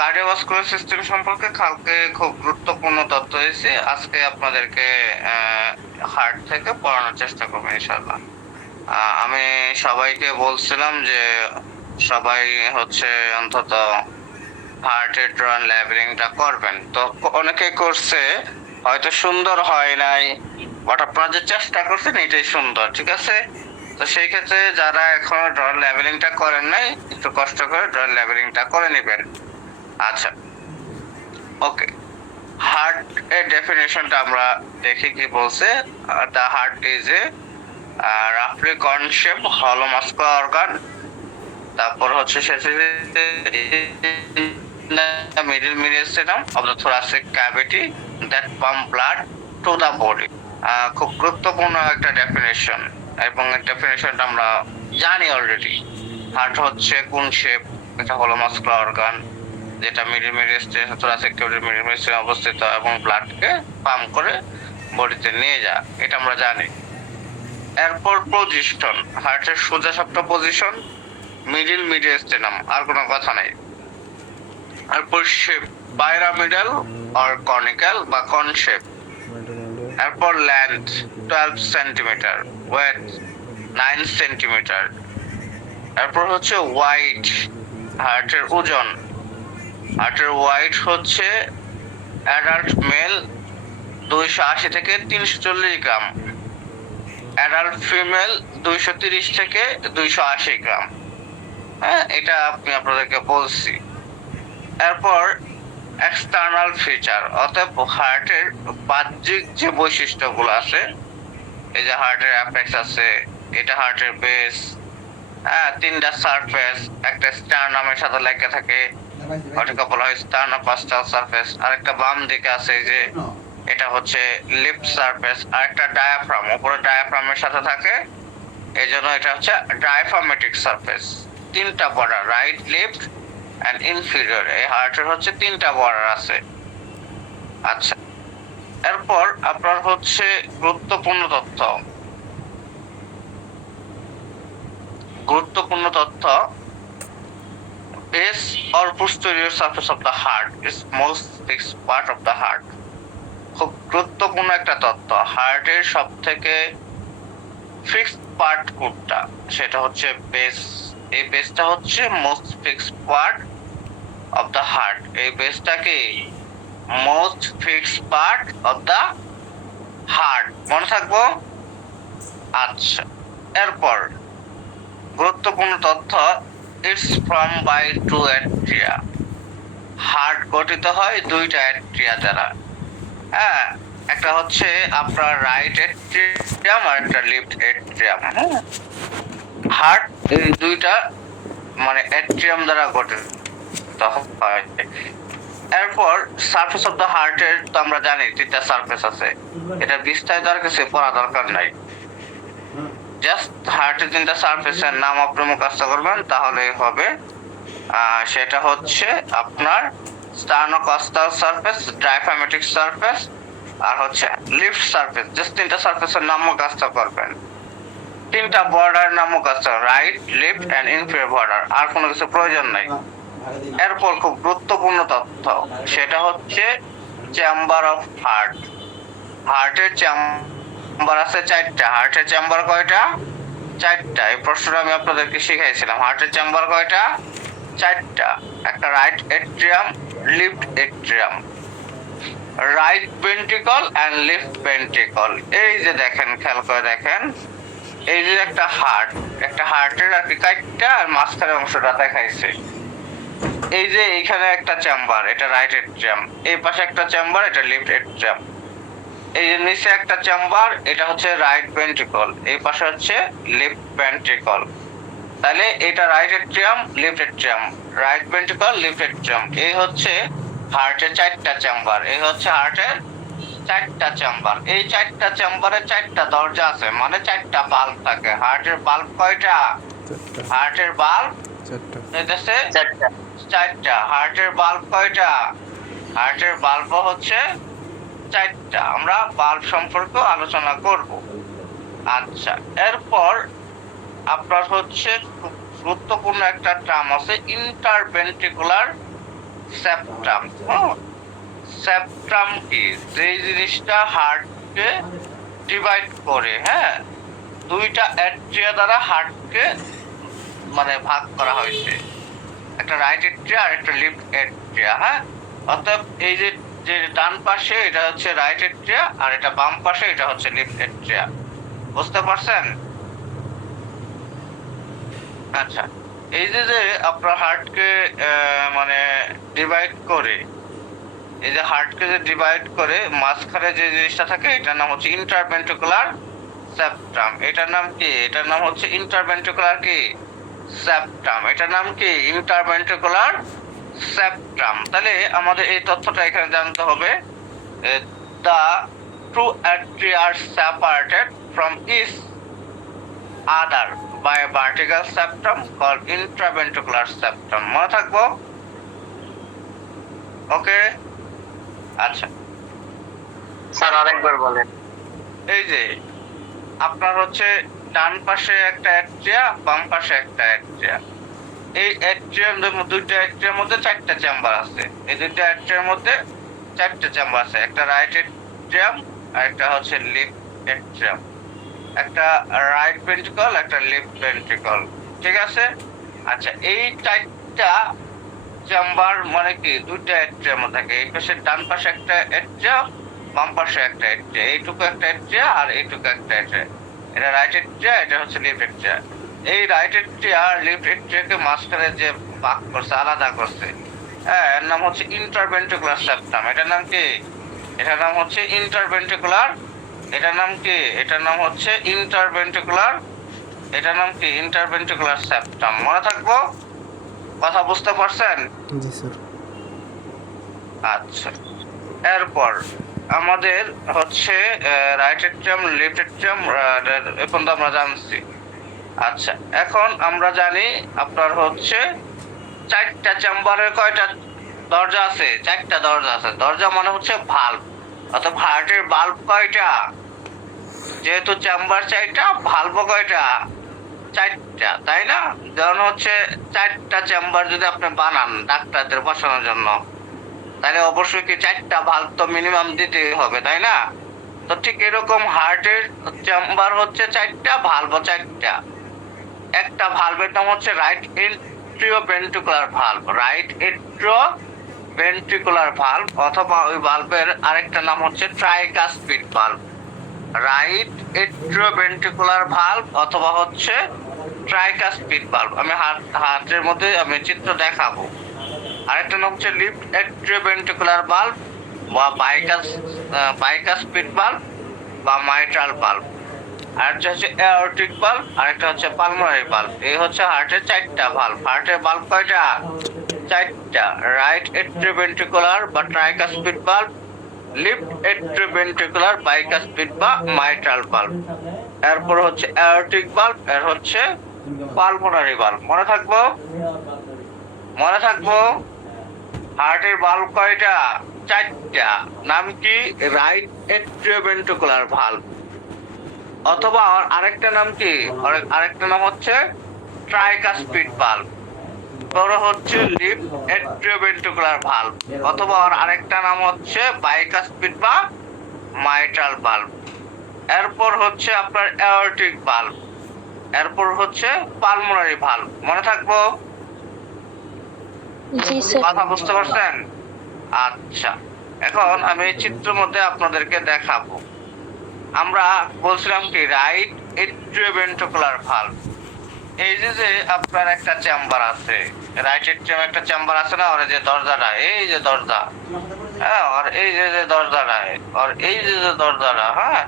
Cardiovascular system সম্পর্কে কালকে খুব গুরুত্বপূর্ণ তথ্য দিয়েছি। আজকে আপনাদেরকে হার্ট থেকে পড়ানোর চেষ্টা করবো ইনশাআল্লাহ। আমি সবাইকে বলছিলাম যে সবাই হচ্ছে অন্তত হার্টের ড্রন লেভেলিংটা করবেন। তো অনেকে করছে, হয়তো সুন্দর হয় নাই, বাট আপনারা যে চেষ্টা করছেন এটাই সুন্দর, ঠিক আছে? তো সেই ক্ষেত্রে যারা এখনো ড্রন লেভেলিংটা করেন নাই, একটু কষ্ট করে ড্রন লেভেলিংটা করে নেবেন। আচ্ছা, ওকে। হার্ট এর ডেফিনেশনটা আমরা দেখি কি বলছে। দ্য হার্ট ইজ এ রাফলি কনসেপ্ট হলো মাস্কুলার অর্গান। তারপর হচ্ছে middle meristem of the thoracic cavity that pump blood to the body. খুব গুরুত্বপূর্ণ একটা ডেফিনেশন, এবং ডেফিনেশনটা আমরা জানি অলরেডি। হার্ট হচ্ছে কোন শেপ? এটা হলো মাস্কুলার অর্গান, যেটা মিডল মেরিস্টেম থোরাসিক ক্যাভিটির মিডল মেরিস্টেমে অবস্থিত এবং ব্লাডকে পাম্প করে বডিতে নিয়ে যায়, এটা আমরা জানি। এরপর পজিশন, হার্টের সোজা সাপটা পজিশন মিডল মেরিস্টেম, আর কোনো কথা নাই। এরপর শেপ পিরামিডাল অর কনিক্যাল বা কন শেপ। এরপর লেন্থ 12 সেন্টিমিটার, ওয়েট 9 সেন্টিমিটার। এরপর হচ্ছে ওয়াইট, হার্টের ওজন। হার্টের ওয়াইট হচ্ছে অ্যাডাল্ট মেল 280 থেকে 340 গ্রাম, অ্যাডাল্ট ফিমেল 230 থেকে 280 গ্রাম। হ্যাঁ, এটা আমি আপনাদেরকে বলছি। এরপর এক্সটার্নাল ফিচার, অর্থাৎ হার্টের বাহ্যিক যে বৈশিষ্ট্যগুলো আছে, এই যে হার্টের অ্যাপেক্স আছে, এটা হার্টের বেস, হ্যাঁ, তিনটা সারফেস, একটা স্টার্নামের সাথে লেগে থাকে, ওটাকে বলা হয় স্টার্নোকস্টাল সারফেস। আর একটা বাম দিকে আছে যে এটা হচ্ছে লিফট সারফেস, আর একটা ডায়াফ্রাম উপরে ডায়াফ্রামের সাথে থাকে, এই জন্য এটা হচ্ছে ডায়াফ্রামেটিক সারফেস। তিনটা border, right, left and inferior. এই হার্টের হচ্ছে তিনটা বর্ডার আছে। আচ্ছা, এরপর আপনার হচ্ছে গুরুত্বপূর্ণ তথ্য। base or posterior surface of the heart is most fixed part of the heart. খুব গুরুত্বপূর্ণ একটা তথ্য। হার্টের সব থেকে ফিক্সড পার্ট কোনটা? সেটা হচ্ছে বেস। এই বেসটা হচ্ছে most fixed part of the heart. এই বেসটা কি most fixed part of the heart, মনে থাকবো? আচ্ছা, এরপর গুরুত্বপূর্ণ তথ্য, it's form by two atria. Heart গঠিত হয় দুইটা অ্যাট্রিয়া দ্বারা। হ্যাঁ, একটা হচ্ছে আপনার রাইট অ্যাট্রিয়াম আর একটা লেফট অ্যাট্রিয়াম। হার্ট এই দুইটা মানে অ্যাট্রিয়াম দ্বারা গঠিত হয়। এরপর সারফেস অফ দ্য হার্টের তো আমরা জানি তিনটা সারফেস আছে, এটা বিস্তারিত আর কিছু পড়া দরকার নাই। জাস্ট হার্টের তিনটা সারফেসের নাম আপনি মুখস্থ করবেন তাহলেই হবে। সেটা হচ্ছে আপনার স্টার্নোকস্টাল সারফেস, ডায়াফ্রামেটিক সারফেস, আর হচ্ছে লিফট সারফেস। জাস্ট তিনটা সারফেসের নাম মুখস্থ করবেন। তিনটা বর্ডার নাম মুখস্থ, right, left and inferior border, আর কোনো কিছু প্রয়োজন নাই। এরপর খুব গুরুত্বপূর্ণ তথ্য, সেটা হচ্ছে চেম্বার অফ হার্ট। হার্টের চেম্বার আছে চারটা। হার্টের চেম্বার কয়টা? চারটা। এই প্রশ্নটা আমি আপনাদেরকে শিখাইছিলাম। হার্টের চেম্বার কয়টা? চারটা। একটা right atrium, left atrium, right ventricle and left ventricle. এই যে দেখেন, খেয়াল করে দেখেন, এই যে একটা হার্ট, একটা হার্টের আর কি চারটা, আর মাঝখানের অংশটা দেখাইছে। এই যে এইখানে একটা চেম্বার, এটা রাইট এট্রিয়াম, এই পাশে একটা চেম্বার, এটা লেফট এট্রিয়াম, এই যে নিচে একটা চেম্বার, এটা হচ্ছে রাইট ভেন্ট্রিকল, এই পাশে হচ্ছে লেফট ভেন্ট্রিকল। তাহলে এটা right atrium, left atrium, right ventricle, left atrium, এই হচ্ছে হার্টের চারটা চেম্বার। এই হচ্ছে হার্টের চারটা চেম্বার। এই চারটা চেম্বারে চারটা দরজা আছে, মানে চারটা বাল্ব থাকে। হার্টের বাল্ব কয়টা? হার্টের বাল্ব চারটা। হার্টের বাল্ব কয়টা? হার্টের বাল্ব হচ্ছে চারটা। আমরা বাল্ব সম্পর্কে আলোচনা করব। আচ্ছা, এরপর আপনার হচ্ছে গুরুত্বপূর্ণ একটা টার্ম আছে ইন্টারভেন্ট্রিকুলার সেপ্টাম। সেপ্টাম কি? যে জিনিসটা হার্টকে ডিভাইড করে, হ্যাঁ, দুইটা অ্যাট্রিয়া দ্বারা হার্টকে মানে ভাগ করা হয়েছে, একটা রাইট অ্যাট্রিয়া আর একটা লেফট অ্যাট্রিয়া। হ্যাঁ, অর্থাৎ এই যে যে ডান পাশে এটা হচ্ছে রাইট অ্যাট্রিয়া আর এটা বাম পাশে এটা হচ্ছে লেফট অ্যাট্রিয়া। বুঝতে পারছেন? আচ্ছা, এই যে যে আপনার হার্টকে মানে ডিভাইড করে, এই যে হার্টকে যে ডিভাইড করে মাঝখানে যে জিনিসটা থাকে এটার নাম হচ্ছে ইন্টারভেন্ট্রিকুলার সেপ্টাম। এটার নাম কি? এটার নাম হচ্ছে ইন্টারভেন্ট্রিকুলার কি সেপ্টাম। এটার নাম কি? Interventricular septum. তাহলে আমাদের এই তথ্যটা এখানে জানতে হবে, the two arteries are separated from each other by a vertical septum called intraventricular septum। মনে থাকবো? ওকে, আচ্ছা স্যার আরেকবার বলেন। এই যে আপনার হচ্ছে ডান পাশে একটা অ্যাট্রিয়া, বাম পাশে একটা অ্যাট্রিয়া। এই অ্যাট্রিয়ার দুইটা অ্যাট্রিয়ার মধ্যে চারটা চেম্বার আছে। এই দুইটা অ্যাট্রিয়ার মধ্যে চারটা চেম্বার আছে, একটা রাইট অ্যাট্রিয়াম আর একটা হচ্ছে লেফট অ্যাট্রিয়াম, একটা রাইট ভেন্ট্রিকল একটা লেফট ভেন্ট্রিকল। ঠিক আছে? আচ্ছা, এই চারটা চেম্বার মানে কি দুইটা অ্যাট্রিয়ার মধ্যে থাকে। এই পাশে ডান পাশে একটা অ্যাট্রিয়া, বাম পাশে একটা অ্যাট্রিয়া, এইটুকু একটা অ্যাট্রিয়া আর এইটুকু একটা অ্যাট্রিয়া। এটা রাইট অ্যাট্রিয়া, এটা হচ্ছে লেফট অ্যাট্রিয়া। এই রাইট অ্যাট্রিয়া আর লেফট অ্যাট্রিয়াকে মাঝখানে যে ভাগ করছে, আলাদা করছে, হ্যাঁ, এর নাম হচ্ছে ইন্টারভেন্ট্রিকুলার সেপ্টাম। এটার নাম কি? এটার নাম হচ্ছে ইন্টারভেন্ট্রিকুলার। এটার নাম কি? এটার নাম হচ্ছে ইন্টারভেন্ট্রিকুলার। এটার নাম কি? Interventricular septum. মনে থাকবো? কথা বুঝতে পারছেন? জি স্যার। আচ্ছা, এরপর আমাদের হচ্ছে রাইট অ্যাট্রিয়াম লেফট অ্যাট্রিয়াম এখন তো আমরা জানছি। আচ্ছা, এখন আমরা জানি আপনার হচ্ছে চারটা চেম্বারের কয়টা দরজা আছে? চারটা দরজা আছে। দরজা মানে হচ্ছে ভালভ, অর্থাৎ হার্টের ভালভ কয়টা? যেহেতু চেম্বার চারটা, ভালভ কয়টা? চারটা, তাই না? যেমন হচ্ছে চারটা চেম্বার যদি আপনি বানান ডাক্তারদের বসানোর জন্য, তাহলে অবশ্যই কি চারটা ভালভ তো মিনিমাম দিতে হবে, তাই না? তো ঠিক এরকম হার্টের চেম্বার হচ্ছে চারটা, ভালভ চারটা। একটা ভালভের নাম হচ্ছে right atrioventricular valve, right atrioventricular valve, অথবা ওই ভালভের আরেকটা নাম হচ্ছে tricuspid valve, right atrioventricular valve অথবা হচ্ছে ট্রাইকাসপিড ভালভ। আমি হার্টের মধ্যে আমি চিত্র দেখাবো। আরেকটা নাম হচ্ছে লেফট এট্রিওভেন্ট্রিকুলার ভালভ বা বাইকাসপিড ভালভ বা মাইট্রাল ভালভ। আরেকটা হচ্ছে অ্যাওর্টিক ভালভ, আরেকটা হচ্ছে পালমোনারি ভালভ। এই হচ্ছে হার্টের চারটা ভালভ। হার্টের ভালভ কয়টা? চারটা। রাইট এট্রিওভেন্ট্রিকুলার বা ট্রাইকাসপিড ভালভ, লেফট এট্রিওভেন্ট্রিকুলার বাইকাসপিড বা মাইট্রাল ভালভ। এরপর হচ্ছে অ্যাওর্টিক ভালভ, এর হচ্ছে পালমোনারি ভালভ। মনে থাকবো? মনে থাকবো? হার্টের ভালভ কয়টা? চারটা। নাম কি? রাইট এট্রিওভেন্ট্রিকুলার ভালভ, অথবা আরেকটা নাম কি? আরেকটা নাম হচ্ছে ট্রাইকাসপিড ভালভ, বড় হচ্ছে লেফট এট্রিওভেন্ট্রিকুলার ভালভ, অথবা আরেকটা নাম হচ্ছে বাইকাসপিড বা মাইট্রাল ভালভ। এরপর হচ্ছে আপনার অ্যাওর্টিক ভালভ, এরপর হচ্ছে পালমোনারি ভালভ। মনে থাকবো? জি স্যার। কথা বুঝতে পারছেন? আচ্ছা, এখন আমি চিত্রের মধ্যে আপনাদেরকে দেখাবো। আমরা বলছিলাম কি রাইট এট্রিওভেন্ট্রিকুলার ভালভ। এই যে আপনার একটা চেম্বার আছে, রাইট এট্রিয়াম একটা চেম্বার আছে না, ওর যে দরজাটা, এই যে দরজা, হ্যাঁ, আর এই যে দরজাটা, আর এই যে দরজাটা, হ্যাঁ,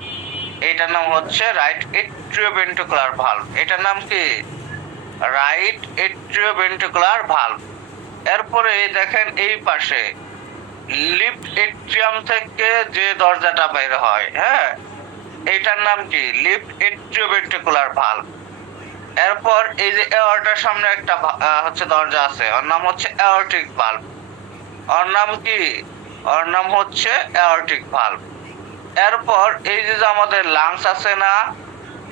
এইটার নাম হচ্ছে রাইট এট্রিওভেন্ট্রিকুলার ভালভ। এটার নাম কি? Right atrioventricular valve. এরপরে দেখেন এই পাশে লেফট এট্রিয়াম থেকে যে দরজাটা বের হয়, হ্যাঁ, এটার নাম কি? Left atrioventricular valve. এরপর এই যে এওয়ার্টার সামনে একটা হচ্ছে দরজা আছে, ওর নাম হচ্ছে অ্যাওর্টিক ভালভ। ওর নাম কি? ওর নাম হচ্ছে অ্যাওর্টিক ভালভ। এরপর এই যে আমাদের লাংস আছে না,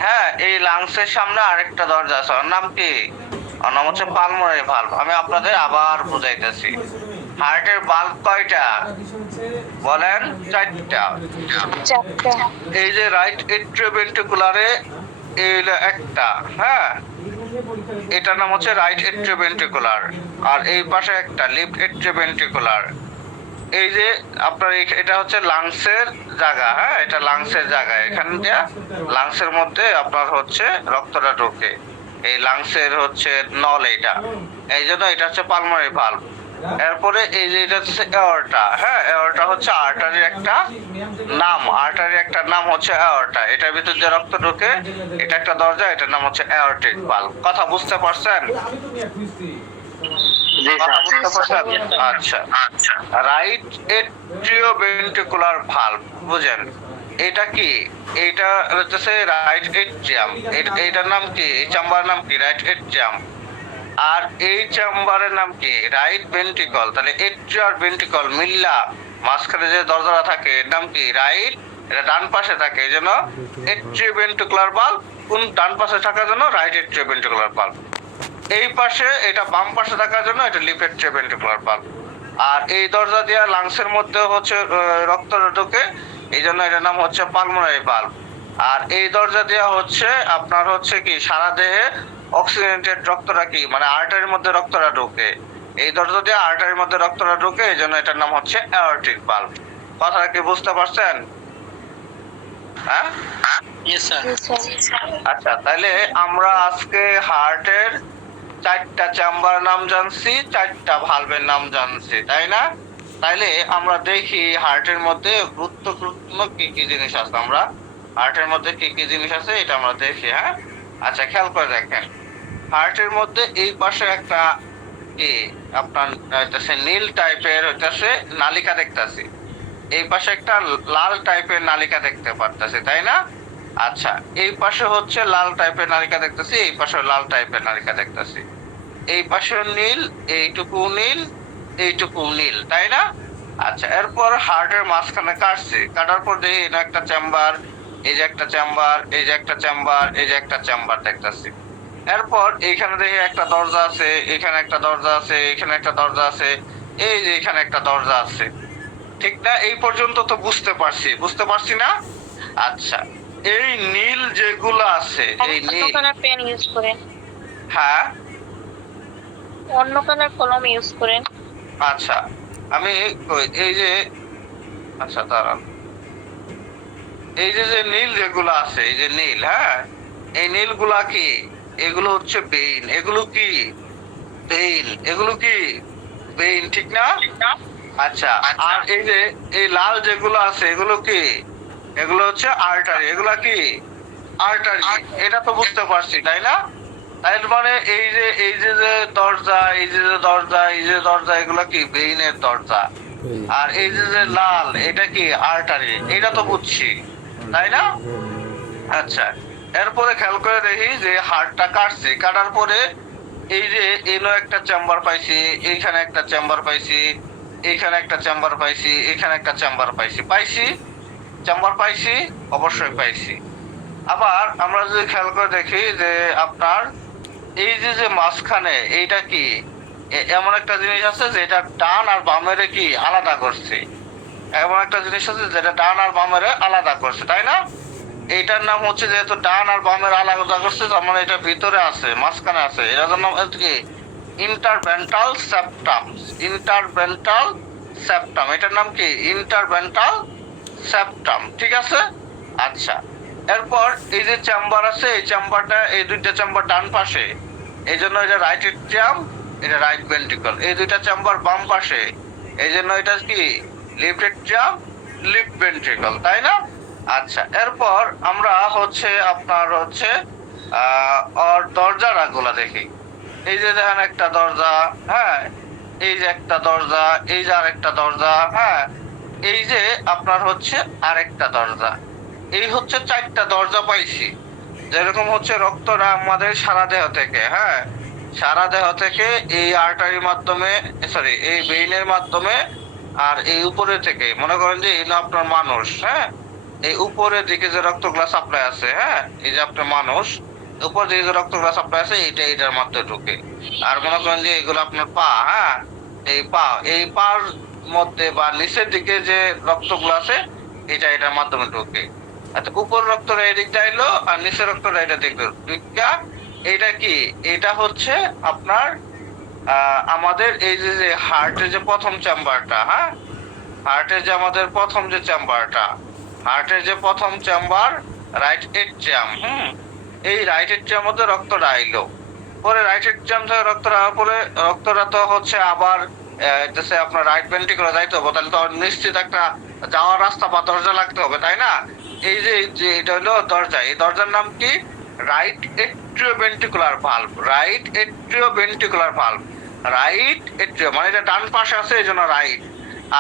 হ্যাঁ, এই লাংসের সামনে আরেকটা দরজা আছে, ওর নাম কি? ওর নাম হচ্ছে পালমোনারি ভালভ। আমি আপনাদের আবার বুঝাইতেছি। হার্টের বাল্ব কয়টা বলেন? 4টা। চারটা। এই যে রাইট এট্রিওভেন্ট্রিকুলারে এইটা একটা, হ্যাঁ, এটার নাম হচ্ছে রাইট এট্রিওভেন্ট্রিকুলার। আর এই পাশে একটা লেফট এট্রিওভেন্ট্রিকুলার। এই যে আপনার এটা হচ্ছে লাংসের জায়গা, হ্যাঁ, এটা লাংসের জায়গা। এখান দিয়ে লাংসের মধ্যে আপনার হচ্ছে রক্তটা ঢোকে। এই লাংসের হচ্ছে নল এইটা, এই জন্য এটা হচ্ছে পালমোনারি ভালভ। এরপরে এই যে এটা হচ্ছে এওর্টা, হ্যাঁ, এওর্টা হচ্ছে আর্টারির একটা নাম, আর্টারির একটা নাম হচ্ছে এওর্টা। এটার ভিতর যে রক্ত ঢোকে, এটা একটা দরজা, এটার নাম হচ্ছে এওর্টিক ভালভ। কথা বুঝতে পারছেন? জি কথা স্যার। বুঝতে পারছেন? আচ্ছা আচ্ছা। রাইট এট্রিওভেন্ট্রিকুলার ভালভ বুঝেন? এটা কি? এটা হচ্ছে রাইট এট্রিয়াম। এইটার নাম কি? এই চেম্বারের নাম কি? Right atrium. আর এই চেম্বারের নাম কি? Right ventricle. তাহলে এট্রিয়া আর ভেন্ট্রিকল মিল্লা মাঝখানে যে দরজাটা থাকে এর নাম কি? রাইট। এটা ডান পাশে থাকে, এই জন্য এট্রিওভেন্ট্রিকুলার ভালভ। কোন ডান পাশে থাকার জন্য রাইট এট্রিওভেন্ট্রিকুলার ভালভ। এই পাশে এটা বাম পাশে থাকার জন্য এটা লেফট এট্রিওভেন্ট্রিকুলার ভালভ। আর এই দরজা দিয়ে লাংসের মধ্যে হচ্ছে রক্ত ঢোকে, এই জন্য এটার নাম হচ্ছে পালমোনারি ভালভ। আর এই দরজা দিয়ে হচ্ছে আপনার হচ্ছে কি সারা দেহে অক্সিজেনেটেড রক্তটা কি মানে আর্টারির মধ্যে রক্তটা ঢোকে। এই দরজা দিয়ে আর্টারির মধ্যে রক্তটা ঢোকে, এই জন্য এটার নাম হচ্ছে অ্যাওর্টিক ভালভ। কথাটা কি বুঝতে পারছেন? হ্যাঁ, ইয়েস স্যার। জি স্যার। আচ্ছা, তাহলে আমরা আজকে হার্টের 4টা চেম্বার নাম জানছি, 4টা ভালভের নাম জানছি, তাই না? তাইলে আমরা দেখি হার্টের মধ্যে গুরুত্বপূর্ণ কি কি জিনিস আছে। আমরা হার্টের মধ্যে কি কি জিনিস আছে এটা আমরা দেখি, হ্যাঁ। আচ্ছা, খেয়াল করে দেখেন, হার্টের মধ্যে এই পাশে একটা কি আপনার হইতেছে নীল টাইপের হইতেছে নালিকা দেখতেছি, এই পাশে একটা লাল টাইপের নালিকা দেখতে পারতেছি, তাই না? আচ্ছা, এই পাশে হচ্ছে লাল টাইপের নালিকা দেখতেছি, এই পাশে লাল টাইপের নালিকা দেখতেছি, এই পাশে নীল, এইটুকু নীল, এইটুকু নীল, তাই না? আচ্ছা, এরপর হার্টের মাঝখানে কাটার পর দেখি এটা একটা চেম্বার, এই যে একটা চেম্বার, এই যে একটা চেম্বার, এই যে একটা চেম্বার দেখতেছি। এরপর এইখানে দেখি একটা দরজা আছে, এখানে একটা দরজা আছে, এখানে একটা দরজা আছে, এই যে এখানে একটা দরজা আছে, ঠিক না? এই পর্যন্ত তো বুঝতে পারছি না? আচ্ছা, এই নীল যেগুলো আছে, এই অন্য নীল, কালার পেন ইউজ করেন, হ্যাঁ, অন্য কালার কলম ইউজ করেন। আচ্ছা, আমি এই যে, আচ্ছা দাঁড়ান, এই যে যে নীল যেগুলো আছে, এই যে নীল, হ্যাঁ, এই নীলগুলা কি? এগুলো হচ্ছে বেইন। এগুলো কি? বেইন। এগুলো কি? বেইন, ঠিক না? আচ্ছা, আর এই যে এই লাল যেগুলো আছে এগুলো কি? এগুলো হচ্ছে আর্টারি। এগুলা কি? আর্টারি। এটা তো বুঝতে পারছি, তাই না? এর মানে এই যে দরজা, এই যে দরজা, এই যে দরজা, এগুলো কি? বেইনের দরজা। আর এই যে লাল, এটা কি? আর্টারি। এটা তো বুঝছি, তাই না? আচ্ছা, এরপরে খেয়াল করে দেখি যে হাড়টা কাটার পরে এই যে এলো একটা চেম্বার পাইছি, এইখানে একটা চেম্বার পাইছি, এইখানে একটা চেম্বার পাইছি, এখানে একটা চেম্বার পাইছি, চেম্বার পাইছি, অবশ্যই পাইছি। আবার আমরা যদি খেয়াল করে দেখি যে আপনার এই যে মাঝখানে এইটা কি? এমন একটা জিনিস আছে যেটা ডান আর বামের কি আলাদা করছে। এমন একটা জিনিস আছে যেটা ডান আর বামের আলাদা করছে, তাই না? এইটার নাম হচ্ছে, যেহেতু ডান আর বামের আলাদা করছে, তার মানে এটা ভিতরে আছে, মাঝখানে আছে, এটার নাম কি? ইন্টারভেন্ট্রাল সেপ্টাম। ইন্টারভেন্ট্রাল সেপ্টাম, এটার নাম কি? ইন্টারভেন্ট্রাল সেপ্টাম, ঠিক আছে? আচ্ছা, এরপর এই যে চেম্বার আছে, এই চেম্বারটা, এই দুইটা চেম্বার ডান পাশে, এই জন্য এটা রাইট এট্রিয়াম, এটা রাইট ভেন্ট্রিকল। এই দুইটা চেম্বার বাম পাশে, এই জন্য এটা কি? লেফট এট্রিয়াম, লেফট ভেন্ট্রিকল, তাই না? আচ্ছা, এরপর আমরা হচ্ছে আপনার হচ্ছে আর দরজার গুলা দেখি। এই যে দেখেন একটা দরজা, হ্যাঁ, এই যে একটা দরজা, এই যে আরেকটা দরজা, হ্যাঁ, এই যে আপনার হচ্ছে আরেকটা দরজা। এই হচ্ছে 4টা দরজা পাইছি। যেরকম হচ্ছে রক্তটা আমাদের সারা দেহ থেকে, হ্যাঁ, সারা দেহ থেকে এই আর্টারির মাধ্যমে, সরি, এই ভেইনের মাধ্যমে, আর এই উপরে থেকে মনে করেন যে এই আপনার মানুষ, হ্যাঁ, এই উপরের দিকে যে রক্তগুলা সাপ্লাই আছে, হ্যাঁ, এই যে আপনার মানুষ, উপর দিকে যে রক্তগুলা সাপ্লাই আছে, এইটার মধ্যে ঢুকে। আর মনে করেন যে এগুলো আপনার পা, হ্যাঁ, এই পার মধ্যে বা নিচের দিকে যে রক্তগুলো আছে এটার মাধ্যমে ঢোকে। আচ্ছা, উপর রক্তটা এদিক যাইলো আর নিচের রক্তটা এটা দেখলো দুইটা। এটা কি? এটা হচ্ছে আপনার আমাদের এই যে হার্টের যে প্রথম চেম্বারটা, হ্যাঁ, হার্টের যে আমাদের প্রথম যে চেম্বারটা, হার্টের যে প্রথম চেম্বার রাইট এট্রিয়াম। এই রাইট এট্রিয়াম মধ্যে রক্তটা আইলো, পরে রাইট এট্রিয়াম থেকে রক্তটা আসার পরে রক্তটা তো হচ্ছে আবার আপনার রাইট ভেন্ট্রিকুলারে যাইতে হবে, তাহলে তো নিশ্চিত একটা যাওয়ার রাস্তা বা দরজা লাগতে হবে, তাই না? এই যে এটা হলো দরজা, এই দরজার নাম কি? Right atrioventricular valve. Right atrioventricular valve, right atrium মানে এটা ডান পাশে আছে এই জন্য রাইট।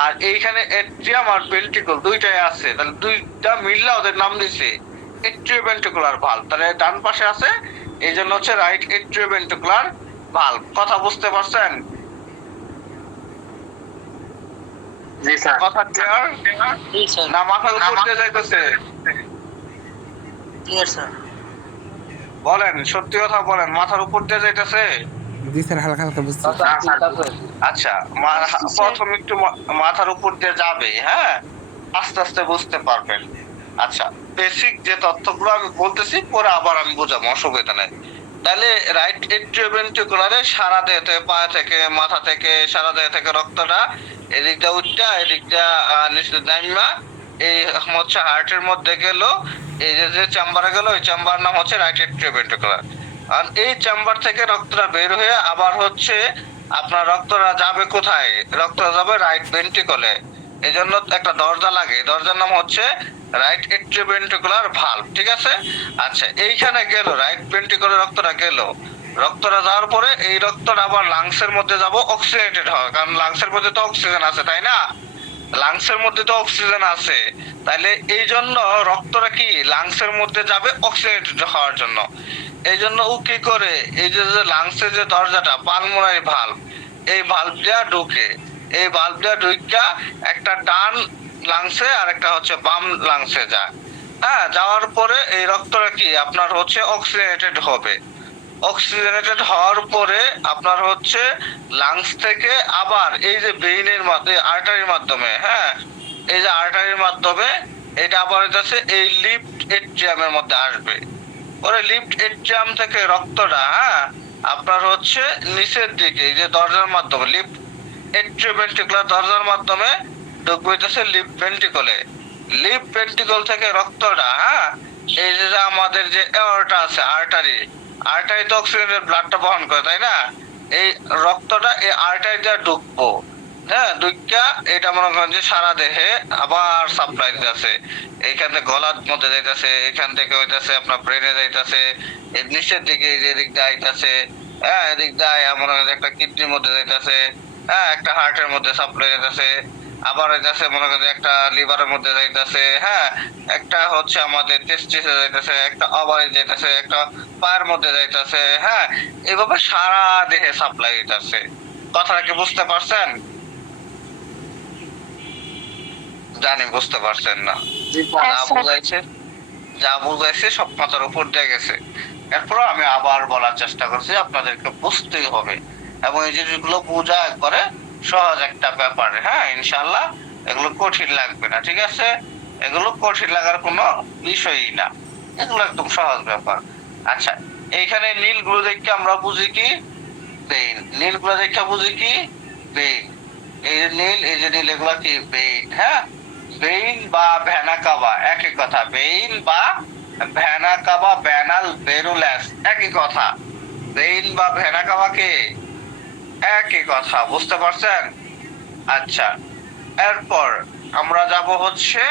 আর এইখানে এট্রিয়াম আর ভেন্ট্রিকল দুইটাই আছে, তাহলে দুইটা মিললে ওদের নাম দিছে এট্রিওভেন্ট্রিকুলার ভালভ। তাহলে ডান পাশে আছে এই জন্য হচ্ছে রাইট এট্রিওভেন্ট্রিকুলার ভালভ। কথা বুঝতে পারছেন? জি স্যার। কথা ক্লিয়ার? জি স্যার। না মাথার উপর দিয়ে যাইতেছে? Clear sir. বলেন, সত্যি কথা বলেন, মাথার উপর দিয়ে যাইতেছে? জি স্যার, হালকা হালকা বুঝছি। আচ্ছা, প্রথম একটু মাথার উপর দিয়ে যাবে, হ্যাঁ, আস্তে আস্তে বুঝতে পারবেন। আচ্ছা, বেসিক যে তথ্যগুলো আমি বলতেছি পরে আবার আমি বোঝাবো, অসুবিধা নেই। তাহলে রাইট এট্রিওভেন্ট্রিকুলারে সারা দেহ থেকে, পা থেকে, মাথা থেকে, সারা দেহ থেকে রক্তটা এদিকটা উঠটা এদিকটা নিচে নাইমা এই হচ্ছে হার্টের মধ্যে গেল। এই যে চেম্বারে গেল, এই চেম্বার নাম হচ্ছে রাইট এট্রিওভেন্ট্রিকুলার। আর এই চেম্বার থেকে রক্তটা বের হয়ে আবার হচ্ছে আপনার রক্তটা যাবে কোথায়? রক্তটা যাবে রাইট ভেন্ট্রিকলে। এই জন্য একটা দরজা লাগে, দরজার নাম হচ্ছে রাইট এট্রিওভেন্ট্রিকুলার ভালভ, ঠিক আছে? আচ্ছা, এইখানে গেল রাইট ভেন্ট্রিকলে রক্তটা গেল, রক্তটা যাওয়ার পরে এই রক্তটা আবার লাংসের মধ্যে যাব অক্সিজেনেটেড হয়, কারণ লাংসের মধ্যে তো অক্সিজেন আছে, তাই না? লাংসের মধ্যে তো অক্সিজেন আছে, তাহলে এই জন্য রক্তটা কি লাংসের মধ্যে যাবে অক্সিজেনেটেড হওয়ার জন্য। এই জন্য ও কি করে, এই যে লাংসের যে দরজাটা পালমোনারি ভালভ, এই ভালভটা ঢুকে, এই ভালভটা ঢুকা একটা ডান লাংসে আর একটা হচ্ছে বাম লাংসে যায়। হ্যাঁ, যাওয়ার পরে এই রক্তটা কি আপনার হচ্ছে অক্সিজেনেটেড হবে। অক্সিজেনেটেড হওয়ার পরে আপনার হচ্ছে লাংস থেকে আবার এই যে ভেইনের মাধ্যমে, আর্টারির মাধ্যমে, হ্যাঁ, এই যে আর্টারির মাধ্যমে এটা আবার হচ্ছে এই লিফট এট্রিয়ামের মধ্যে আসবে। পরে লিফট এট্রিয়াম থেকে রক্তটা, হ্যাঁ, আপনার হচ্ছে নিচের দিকে এই যে দরজার মাধ্যমে লিফট এট্রিওভেন্ট্রিকুলার দরজার মাধ্যমে ঢুকবে হচ্ছে লিফট ভেন্ট্রিকলে। লিফট ভেন্ট্রিকল থেকে রক্তটা, হ্যাঁ, এই যে আমাদের যে এঅর্টা আছে, আর্টারি, আর্টারি তো অক্সিজেনের ব্লাডটা বহন করে, তাই না? এই রক্তটা এই আর্টারি দিয়ে ঢুকবো, হ্যাঁ, ঢুকা এটা মনে করেন যে সারা দেহে আবার সাপ্লাই দিতেছে। এইখান থেকে গলার মধ্যে যাইতেছে, এখান থেকে হইতেছে আপনার ব্রেনে যাইতেছে, এর নিচের দিকে এদিক দিয়ে আইতাছে, হ্যাঁ, এদিক দিয়ে মনে হয় একটা কিডনির মধ্যে যাইতেছে, হ্যাঁ, একটা হার্টের মধ্যে সাপ্লাই যাইতেছে, আবার হইতেছে মনে করেন একটা লিভারের মধ্যে যাইতেছে, হ্যাঁ, একটা হচ্ছে আমাদের টেস্টিসে যাইতেছে, একটা ওভারে যাইতেছে, একটা পায়ের মধ্যে যাইতেছে, হ্যাঁ, এইভাবে সারা দেহে সাপ্লাই দিতেছে। কথাটা কি বুঝতে পারছেন? জানি বুঝতে পারছেন না। জি স্যার। যা বুঝাইছে, যা বুঝাইছে সব মাথার উপর দিয়ে গেছে। এরপর আমি আবার বলার চেষ্টা করছি, আপনাদেরকে বুঝতেই হবে, এবং এই জিনিসগুলো বোঝা একবারে সহজ একটা ব্যাপার। হ্যাঁ, ইনশাল্লাহ এগুলো কঠিন লাগবে না, ঠিক আছে? এগুলো কঠিন লাগার কোনো বিষয়ই না, এগুলো একদম সহজ ব্যাপার। আচ্ছা, এইখানে নীলগুলো দেখে আমরা বুঝি কি? বেইন। নীলগুলো দেখে বুঝি কি? বেইন। এই যে নীল, এই যে নীল, এগুলো কি? বেইন। হ্যাঁ, বেইন বা ভেনা কাবা একই কথা। বেইন বা ভেনা কাবা, ব্যানাল বেরুলাস একই কথা। বেইন বা ভেনা কাবা কি? একই কথা, বুঝতে পারছেন? আচ্ছা, এরপর আমরা যাব হচ্ছে,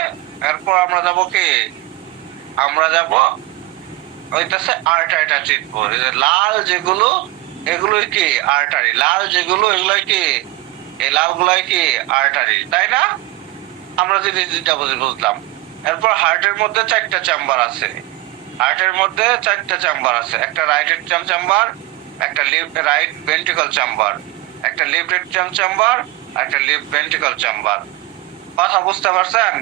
এরপর আমরা যাব কি? আমরা যাব ওইটাছে আর্টারিটা চিনবো। এই যে লাল যেগুলো এগুলোই কি? আর্টারি। লাল যেগুলো এগুলোই কি? এই লালগুলাই কি? আর্টারি, তাই না? আমরা যেটা বুঝলাম। এরপর হার্টের মধ্যে 4টা চেম্বার আছে। হার্টের মধ্যে 4টা চেম্বার আছে, একটা রাইট এট্রিয়াম চেম্বার, একটা লেফট রাইট ভেন্ট্রিকল চেম্বার, একটা লেফট এট্রিয়াম চেম্বার, একটা লেফট ভেন্ট্রিকল চেম্বার। কথা বুঝতে পারছেন?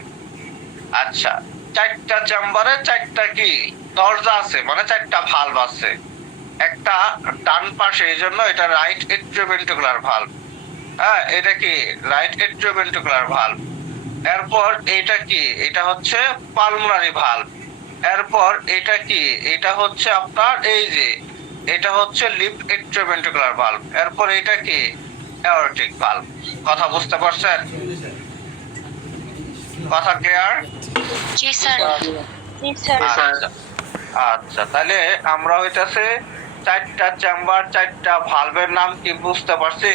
আচ্ছা, 4টা চেম্বারে 4টা কি দরজা আছে, মানে 4টা ভালভ আছে। একটা ডান পাশে, এই জন্য এটা রাইট এট্রিওভেন্ট্রিকুলার ভালভ। হ্যাঁ, এটা কি রাইট এট্রিওভেন্ট্রিকুলার ভালভ। এরপর এটা কি, এটা হচ্ছে পালমোনারি ভালভ। এরপর এটা কি, এটা হচ্ছে আপনার এই যে এটা হচ্ছে লিফট এট্রিওভেন্ট্রিকুলার ভালভ। এরপর এটা কি অ্যাওর্টিক ভালভ। কথা বুঝতে পারছেন? কথা ক্লিয়ার? জি স্যার। জি স্যার। আচ্ছা আচ্ছা, তাহলে আমরা হইতাছে চারটা চেম্বার, চারটা ভালভের নাম কি বুঝতে পারছি?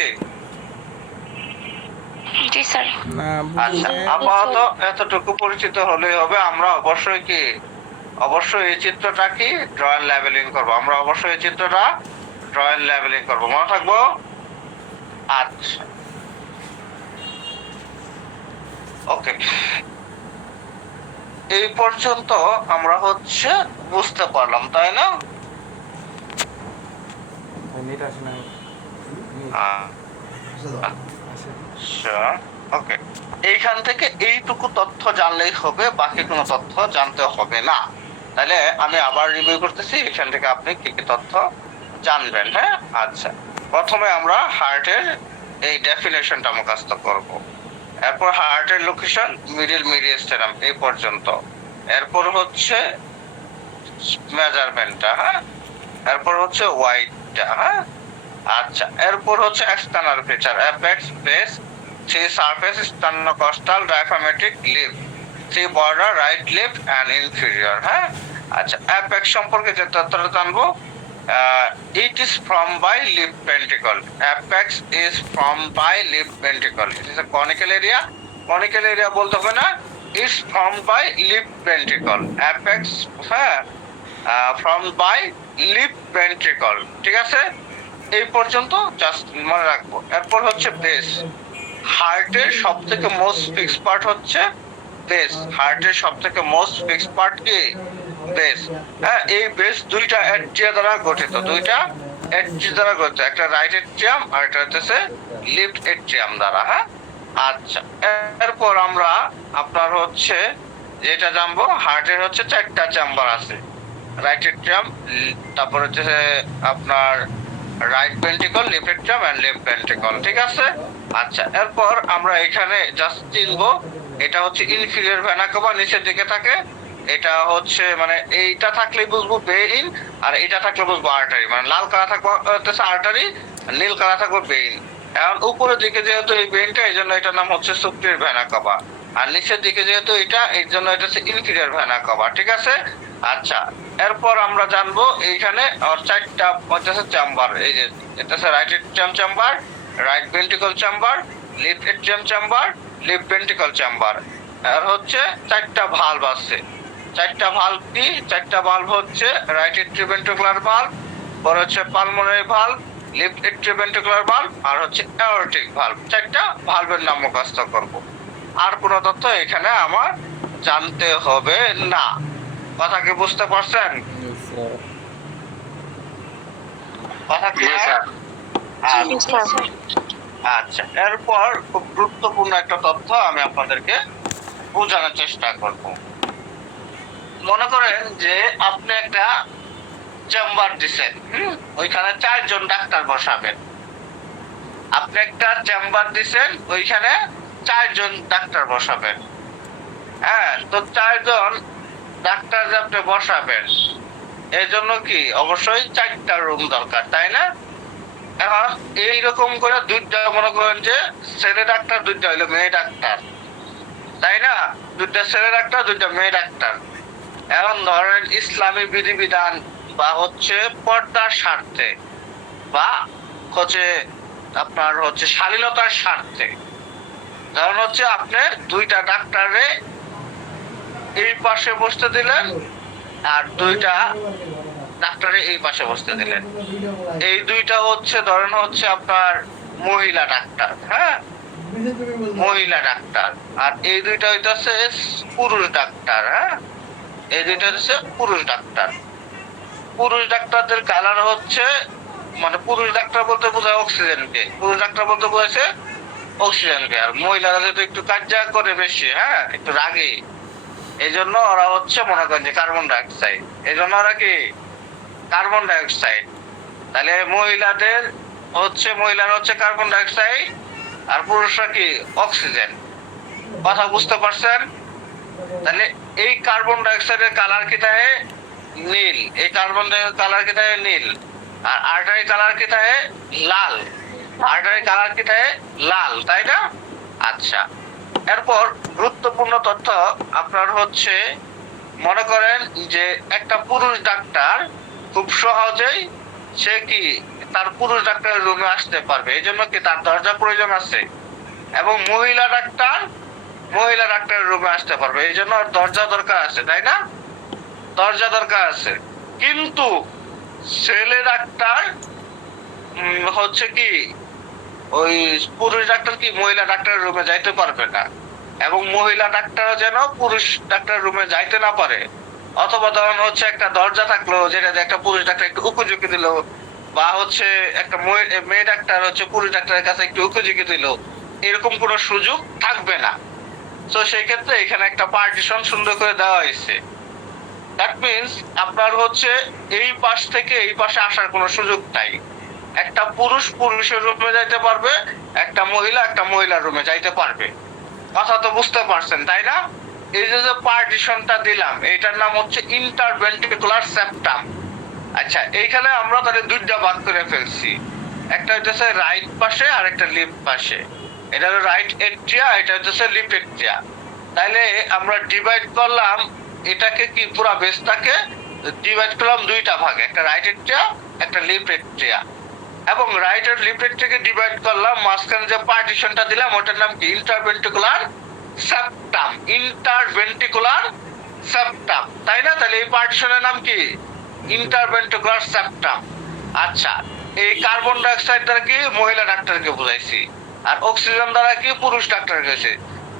জি স্যার। না আচ্ছা, বুঝলে আপাতত এতটুকু পরিচিত হলেই হবে। আমরা অবশ্যই কি, অবশ্যই এই চিত্রটা কি ড্রয়ার লেভেলিং করব। আমরা অবশ্যই এই চিত্রটা ড্রয়ার লেভেলিং করব, মনে থাকবো? আচ্ছা, ওকে, এই পর্যন্ত আমরা হচ্ছে বুঝতে পারলাম, তাই না? নেট আসে না আচ্ছা, ওকে, এইখান থেকে এইটুকু তথ্য জানলেই হবে, বাকি কোনো তথ্য জানতে হবে না। তাহলে আমি আবার রিভিউ করতেছি, এখান থেকে আপনি কি কি তথ্য জানবেন। হ্যাঁ, আচ্ছা, প্রথমে আমরা হার্টের এই ডেফিনেশনটা মুখস্থ করব। এরপর হার্টের লোকেশন মিডল মিডিয়াস্টেরাম এই পর্যন্ত। এরপর হচ্ছে মেজারমেন্টটা, হ্যাঁ, এরপর হচ্ছে ওয়াইডটা, হ্যাঁ, আচ্ছা, এরপর হচ্ছে external feature apex, base, three surface, sternocostal, diaphragmatic, left, three border, right left and inferior. হ্যাঁ, আচ্ছা, অ্যাপেক্স সম্পর্কে যে তথ্যটা জানবো, it is formed by lip ventricle. Apex is formed by lip ventricle. It is a conical area. Conical area বলতে হবে না, is formed by lip ventricle. Apex হ্যাঁ formed by lip ventricle, ঠিক আছে? এই পর্যন্ত জাস্ট মনে রাখবো। এরপর হচ্ছে বেস। হার্টের সব থেকে মোস্ট ফিক্স পার্ট হচ্ছে বেস। হার্টের সব থেকে মোস্ট ফিক্স পার্ট কি? বেস। হ্যাঁ, এই বেস দুইটা এট্রিয়া দ্বারা গঠিত, দুইটা এট্রিয়া দ্বারা গঠিত, একটা রাইট এট্রিয়াম আর একটা হচ্ছে লেফট এট্রিয়াম দ্বারা। হ্যাঁ, আচ্ছা, এরপর আমরা আপনার হচ্ছে যেটা জানবো, হার্টের হচ্ছে চারটা চেম্বার আছে, রাইট এট্রিয়াম, তারপর হচ্ছে আপনার right ventricle, left atrium and left ventricle, ঠিক আছে? আচ্ছা, এরপর আমরা এখানে জাস্ট চিনবো, এটা হচ্ছে ইনফিরিয়র ভেনা কাভা, নিচের দিকে থাকে। এটা হচ্ছে মানে এইটা থাকলে বুঝবো বেইন, আর এটা থাকলে বুঝবো আর্টারি। মানে লাল কালা থাকবে হচ্ছে আর্টারি, নীল কালা থাকবে বেইন। এখন উপরের দিকে যেহেতু এই বেইনটা, এই জন্য এটার নাম হচ্ছে সুপিরিয়র ভেনা কাভা, আর নিচের দিকে যেহেতু এটা, এই জন্য এটা হচ্ছে ইনফিরিয়র ভেনা কাভা, ঠিক আছে? আচ্ছা, এরপর আমরা জানবো এইখানে চারটা হচ্ছে চেম্বার, এই যে এটা হচ্ছে right atrium chamber, right ventricle chamber, left atrium chamber, left ventricle chamber. আর হচ্ছে চারটা ভালভ আছে। চারটা ভালভ কি? চারটা ভালভ হচ্ছে রাইট এট্রিওভেন্ট্রিকুলার ভালভ, পরে হচ্ছে pulmonary valve, left atrioventricular valve, আর হচ্ছে অ্যাওর্টিক ভালভ। চারটা ভালভের নাম মুখস্থ করব। আর কোনো তথ্য এখানে আমার জানতে হবে না। কথা কি বুঝতে পারছেন? কথা জি ক্লিয়ার? স্যার। জি স্যার। আচ্ছা, এরপর খুব গুরুত্বপূর্ণ একটা তথ্য আমি আপনাদেরকে বোঝানোর চেষ্টা করব। মনে করেন যে আপনি একটা চেম্বার দিছেন, ওইখানে 4 জন ডাক্তার বসাবেন। আপনি একটা চেম্বার দিছেন, ওইখানে 4 জন ডাক্তার বসাবেন। হ্যাঁ, তো 4 জন ডাক্তার যে আপনি বসাবেন, এই জন্য কি অবশ্যই 4টা রুম দরকার, তাই না? এখন এইরকম করে দুইটা, মনে করেন যে ছেলে ডাক্তার, দুইটা হইলো মেয়ে ডাক্তার, তাই না? দুইটা ছেলে ডাক্তার, দুইটা মেয়ে ডাক্তার। এখন ধরেন ইসলামী বিধিবিধান বা হচ্ছে পর্দার স্বার্থে বা হচ্ছে আপনার হচ্ছে শালীনতার স্বার্থে, ধরেন হচ্ছে আপনি দুইটা ডাক্তারে এই পাশে বসতে দিলেন, আর দুইটা ডাক্তারে এই পাশে বসতে দিলেন। এই দুইটা হচ্ছে ধরেন হচ্ছে আপনার মহিলা ডাক্তার, হ্যাঁ, মহিলা ডাক্তার, আর এই দুইটা হইতাছে পুরুষ ডাক্তার। হ্যাঁ, এই দুইটা হচ্ছে পুরুষ ডাক্তার। পুরুষ ডাক্তারদের কালার হচ্ছে, মানে পুরুষ ডাক্তার বলতে বোঝায় অক্সিজেনকে, পুরুষ ডাক্তার বলতে বোঝাচ্ছে অক্সিজেনকে। আর মহিলারা যেহেতু একটু কার্যা করে বেশি, হ্যাঁ, একটু রাগী, এই জন্য ওরা হচ্ছে মনে করেন যে কার্বন ডাইঅক্সাইড, এই জন্য ওরা কি কার্বন ডাইঅক্সাইড। তাহলে মহিলাদের হচ্ছে, মহিলারা হচ্ছে কার্বন ডাইঅক্সাইড, আর পুরুষরা কি অক্সিজেন। কথা বুঝতে পারছেন? তাহলে এই কার্বন ডাইঅক্সাইডের কালার কি থাকে? নীল। এই কার্বন ডাইঅক্সাইড কালার কি থাকে? নীল। আর আর্টারি কালার কি থাকে? লাল। আর্টারি কালার কি থাকে? লাল, তাই না? আচ্ছা, এরপর গুরুত্বপূর্ণ তথ্য আপনার হচ্ছে, মনে করেন যে একটা পুরুষ ডাক্তার খুব সহজেই সে কি তার পুরুষ ডাক্তারের রুমে আসতে পারবে, এই জন্য কি তার দরজা প্রয়োজন আছে। এবং মহিলা ডাক্তারের রুমে আসতে পারবে, এই জন্য দরজা দরকার আছে, তাই না? দরজা দরকার আছে। কিন্তু ছেলে ডাক্তার হচ্ছে কি ওই পুরুষ ডাক্তার কি মহিলা ডাক্তারের রুমে যাইতে পারবে না, এবং মহিলা ডাক্তারও যেন পুরুষ ডাক্তারের রুমে যাইতে না পারে। অথবা ধরেন হচ্ছে একটা দরজা থাকলো যেটা একটা পুরুষ ডাক্তার একটু উপযোগী দিল, বা হচ্ছে একটা মেয়ে ডাক্তার হচ্ছে পুরুষ ডাক্তারের কাছে একটু উপযোগী দিল, এরকম কোনো সুযোগ থাকবে না। তো সেই ক্ষেত্রে এখানে একটা পার্টিশন সুন্দর করে দেওয়া হয়েছে। দ্যাট মিনস আপনার হচ্ছে এই পাশ থেকে এই পাশে আসার কোনো সুযোগ নাই। একটা পুরুষ পুরুষের রুমে যাইতে পারবে, একটা মহিলার রুমে যাইতে পারবে। কথা তো বুঝতে পারছেন, তাই না? এই যে পার্টিশনটা দিলাম, এটার নাম হচ্ছে ইন্টারভেন্ট্রিকুলার সেপ্টাম। আচ্ছা, এইখানে আমরা তাহলে দুইটা ভাগ করে ফেলছি, একটা হইতেছে রাইট পাশে আর একটা লেফট পাশে। এটা হলো রাইট এট্রিয়া, এটা হচ্ছে লেফট এট্রিয়া। তাহলে আমরা ডিভাইড করলাম এটাকে কি পুরো বেসটাকে ডিভাইড করলাম দুইটা ভাগে, একটা রাইট এট্রিয়া একটা লেফট এট্রিয়া। এবং রাইট আর লেফট এট্রিয়াকে ডিভাইড করলাম, মাঝখানে যে পার্টিশনটা দিলাম ওটার নাম কি ইন্টারভেন্ট্রিকুলার সেপ্টাম। ইন্টারভেন্ট্রিকুলার সেপ্টাম, তাই না? তাহলে এই পার্টিশনের নাম কি ইন্টারভেন্ট্রিকুলার সেপ্টাম। আচ্ছা, এই কার্বন ডাইঅক্সাইড দ্বারা কি মহিলা ডাক্তারকে বুঝাইছি, আর অক্সিজেন দ্বারা কি পুরুষ ডাক্তার গেছে।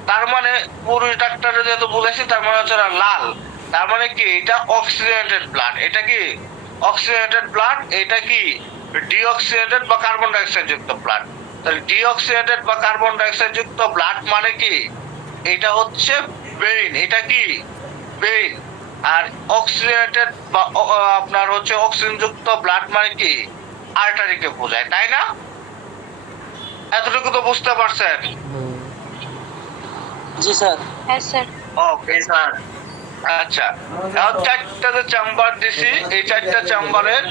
তার মানে পুরুষ ডাক্তার যেহেতু বুঝাইছি, তার মানে হচ্ছে লাল, তার মানে কি এটা অক্সিজেনেটেড ব্লাড। এটা কি অক্সিজেনেটেড ব্লাড, এটা কি ডিঅক্সিজেনেটেড বা কার্বন ডাইঅক্সাইড যুক্ত ব্লাড। তাহলে ডিঅক্সিজেনেটেড বা কার্বন ডাইঅক্সাইড যুক্ত ব্লাড মানে কি এটা হচ্ছে বেইন। এটা কি বেইন। আর অক্সিজেনেটেড বা আপনার হচ্ছে অক্সিজেন যুক্ত ব্লাড মানে কি আর্টারিকে বোঝায়, তাই না? এতটুকু তো বুঝতে পারছেন? জি স্যার। হ্যাঁ স্যার। Okay sir. আচ্ছা, এখন চারটা যে চেম্বার দিছি, এই চারটা চেম্বারের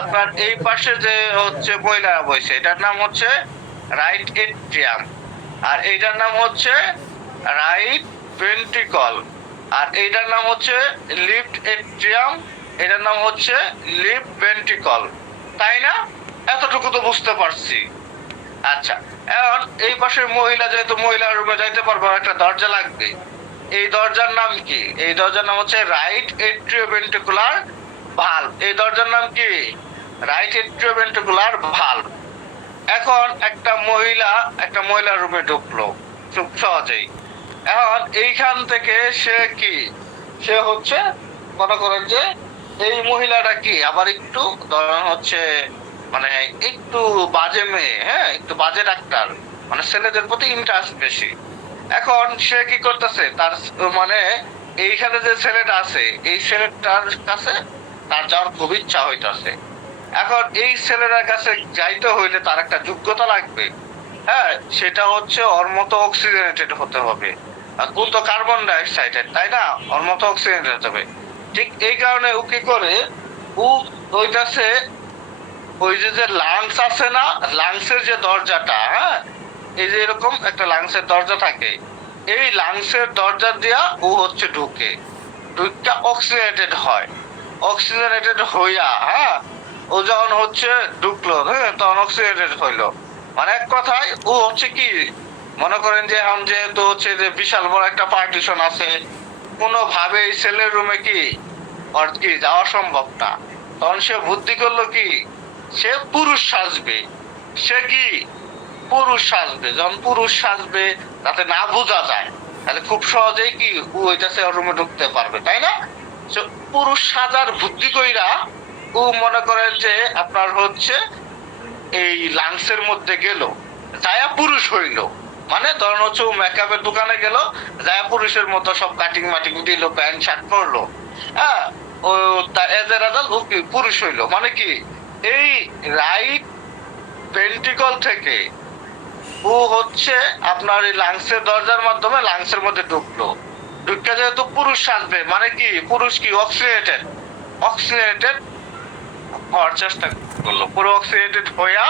আপনার এই পাশে যে হচ্ছে মহিলারা বসে, এটার নাম হচ্ছে রাইট এট্রিয়াম, আর এইটার নাম হচ্ছে রাইট ভেন্ট্রিকল, আর এইটার নাম হচ্ছে লেফট এট্রিয়াম, এটার নাম হচ্ছে লেফট ভেন্ট্রিকল, তাই না? এতটুকু তো বুঝতে পারছি। আচ্ছা, এখন এই পাশের মহিলা যেহেতু মহিলার রুমে যাইতে পারবে, একটা দরজা লাগবে। এই দরজার নাম কি? এই দরজার নাম হচ্ছে রাইট এট্রিওভেন্ট্রিকুলার ভালভ। এই দরজার নাম কি? Right atrioventricular valve. এখন একটা মহিলার রুমে ঢুকলো খুব সহজেই। এখন এইখান থেকে সে হচ্ছে মনে করেন যে এই মহিলাটা কি আবার একটু ধরেন হচ্ছে মানে একটু বাজে মেয়ে, হ্যাঁ, একটু বাজে ডাক্তার, মানে ছেলেদের প্রতি ইন্টারেস্ট বেশি। এখন সে কি করতেছে, তার মানে এইখানে যে ছেলেটা আছে এই ছেলেটার কাছে তার যাওয়ার খুব ইচ্ছা হইতাছে। এখন এই ছেলেটার কাছে যাইতে হইলে তার একটা যোগ্যতা লাগবে, হ্যাঁ, সেটা হচ্ছে ওর মতো অক্সিজেনেটেড হতে হবে, আর কোন তো কার্বন ডাইঅক্সাইডের, তাই না? ওর মতো অক্সিজেনেটেড হতে হবে। ঠিক এই কারণে ও কি করে, ও হইতাছে ওই যে লাংস আছে না, লাংসের যে দরজাটা, হ্যাঁ, এই যে এরকম একটা লাংসের দরজা থাকে, এই লাংসের দরজা দিয়া ও হচ্ছে ঢুকে অক্সিজেনেটেড হয়। অক্সিজেনেটেড হইয়া, হ্যাঁ, ও যখন হচ্ছে ঢুকলো, হ্যাঁ, তখন অক্সিজেনেটেড হইলো। মানে এক কথায় ও হচ্ছে কি মনে করেন যে এখন যেহেতু হচ্ছে যে বিশাল বড় একটা পার্টিশন আছে, কোনোভাবে এই সেলের রুমে কি ওর কি যাওয়া সম্ভব না। তখন সে বুদ্ধি করলো কি, সে পুরুষ সাজবে। সে কি পুরুষ সাজবে। যখন পুরুষ সাজবে তাতে না বোঝা যায়, তাহলে খুব সহজেই কি ও ওইটাতে রুমে ঢুকতে পারবে, তাই না? পুরুষ সাজার বুদ্ধি কইরা ও মনে করেন যে আপনার হচ্ছে এই লাংসের মধ্যে গেল, যায়া পুরুষ হইলো। মানে ধরেন হচ্ছে ও মেকআপের দোকানে গেল, যায়া পুরুষের মতো সব কাটিং মাটিং দিল, প্যান্ট শার্ট পরলো, হ্যাঁ, ও এজ এ রেজাল্ট ও পুরুষ হইলো। মানে কি এই রাইট ভেন্ট্রিকল থেকে ও হচ্ছে আপনার এই লাংসের দরজার মাধ্যমে লাংসের মধ্যে ঢুকলো, ঢুকে যেহেতু পুরুষ আসবে মানে কি পুরুষ কি অক্সিজেনেটেড হওয়ার চেষ্টা করলো, পুরো অক্সিজেনেটেড হইয়া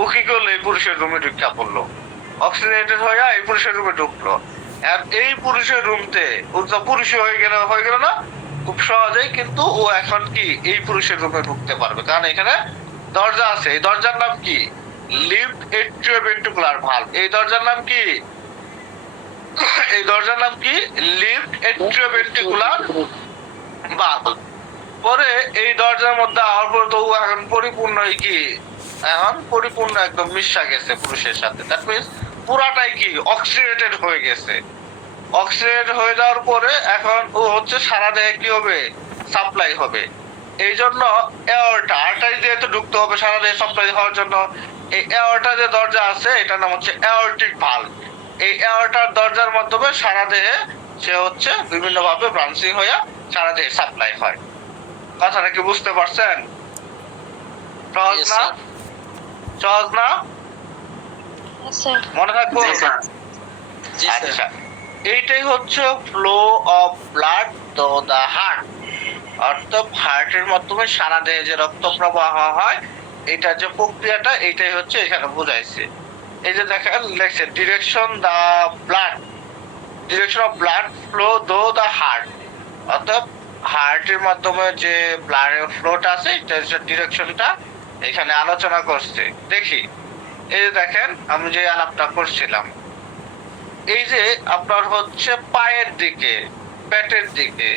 ও কি করলো এই পুরুষের রুমে ঢুকা পড়লো, অক্সিজেনেটেড হইয়া এই পুরুষের রুমে ঢুকলো। আর এই পুরুষের রুমতে ও তো পুরুষ হয়ে গেল না খুব সহজেই, কিন্তু ও এখন কি এই পুরুষের রুমে ঢুকতে পারবে, কারণ এখানে দরজা আছে। এই দরজার নাম কি? Left atrioventricular valve. এই দরজার নাম কি? এই দরজার নাম কি? Left atrioventricular valve. পরে এই দরজার মধ্যে আওয়ার পর তো ও এখন পরিপূর্ণ কি, এখন পরিপূর্ণ একদম মিশা গেছে পুরুষের সাথে। দ্যাট মিন্স পুরাটাই কি অক্সিডেটেড হয়ে গেছে। অক্সিডেট হয়ে যাওয়ার পরে এখন ও হচ্ছে সারা দেহে কি হবে, সাপ্লাই হবে। এই জন্য এয়ারটা আর্টারি দিয়ে তো ঢুকতে হবে সারা দেহে সাপ্লাই হওয়ার জন্য। এই এয়ারটা যে দরজা আছে এটার নাম হচ্ছে এয়ারটিক ভালভ। এই এয়ারটার দরজার মাধ্যমে সারা দেহে সে হচ্ছে বিভিন্ন ভাবে ব্রাঞ্চিং হয়ে সারা দেহে সাপ্লাই হয়। কথাটা কি বুঝতে পারছেন? সহজ Yes, না? sir. সহজ না? স্যার মনে থাকবো? জি স্যার। জি স্যার। আচ্ছা, এইটাই হচ্ছে flow of blood to the heart, অর্থাৎ হার্টের মাধ্যমে সারা দেহে যে রক্ত প্রবাহ হয় এটা যে প্রক্রিয়াটা এইটাই হচ্ছে এখানে বোঝাইছে। এই যে দেখেন লেখছে direction the blood, direction of blood flow through the heart, অর্থাৎ হার্টের মাধ্যমে যে ব্লাডের ফ্লোটা আছে এটার ডিরেকশনটা এখানে আলোচনা করছে। দেখি এই যে দেখেন আমি যে আলাপটা করছিলাম, এই যে আপনার হচ্ছে পায়ের দিকে, পেটের দিকে,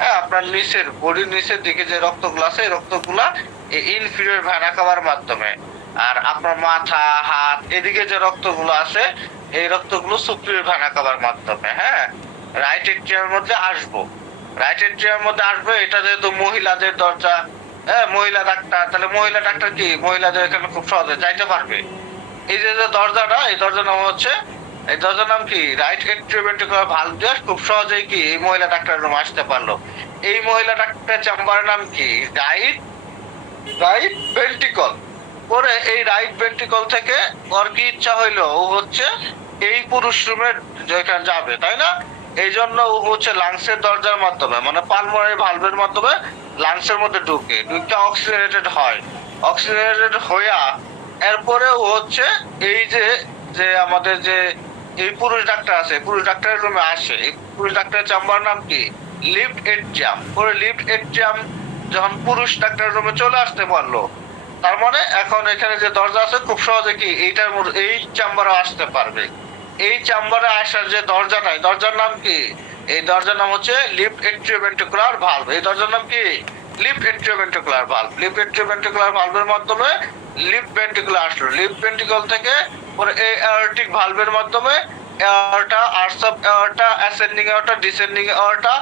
হ্যাঁ আপনার নিচের বডির নিচের দিকে যে রক্তগুলো আছে এই রক্তগুলা এই ইনফিরিয়র ভেনা কাভার মাধ্যমে, আর আপনার মাথা হাত এদিকে যে রক্তগুলো আছে এই রক্তগুলো সুপিরিয়র ভেনা কাভার মাধ্যমে, হ্যাঁ রাইট এট্রিয়ামের মধ্যে আসবো, রাইট এট্রিয়ামের মধ্যে আসবে। এটা যেহেতু মহিলাদের দরজা, হ্যাঁ মহিলা ডাক্তার, তাহলে মহিলা ডাক্তার কি মহিলাদের এখানে খুব সহজে যাইতে পারবে। এই যে যে দরজাটা এই দরজার নাম হচ্ছে, এই দরজার নাম কি রাইট এট্রিওভেন্ট্রিকুলার ভালভ দিয়ে খুব সহজেই কি এই মহিলা ডাক্তার রুমে আসতে পারলো। এই মহিলা ডাক্তার চেম্বারের নাম কি? Right ventricle. পরে এই রাইট ভেন্ট্রিকল থেকে ওর কি ইচ্ছা হইলো ও হচ্ছে এই পুরুষ রুমের যেখানে যাবে, তাই না? এই জন্য ও হচ্ছে লাংসের দরজার মাধ্যমে মানে পালমোনারি ভালভের মাধ্যমে লাংসের মধ্যে ঢুকে অক্সিজেনেটেড হয়, অক্সিজেনেটেড হইয়া এরপরে ও হচ্ছে এই যে যে আমাদের যে এই পুরুষ ডাক্তার আছে পুরুষ ডাক্তারের রুমে আসে। এই পুরুষ ডাক্তারের চেম্বার নাম কি? Lift atrium. পরে লিফট এট্রিয়াম যখন পুরুষ ডাক্তারের রুমে চলে আসতে পারলো, তার মানে এখন এখানে যে দরজা আছে খুব সহজে কি এইটার মধ্যে এই চেম্বারে আসতে পারবে। এই চেম্বারে আসার যে দরজাটা এই দরজার নাম কি? এই দরজার নাম হচ্ছে লিফট এট্রিওভেন্ট্রিকুলার ভালভ। এই দরজার নাম কি? Left atrioventricular valve. Left atrioventricular ভালভের মাধ্যমে লিফট ভেন্ট্রিকুলার আসলো, লিফট ভেন্ট্রিকল থেকে পরে এই এয়ারটিক ভালভের মাধ্যমে এয়ারটা আরসাব এয়ারটা অ্যাসেন্ডিং এয়ারটা ডিসেন্ডিং এয়ারটা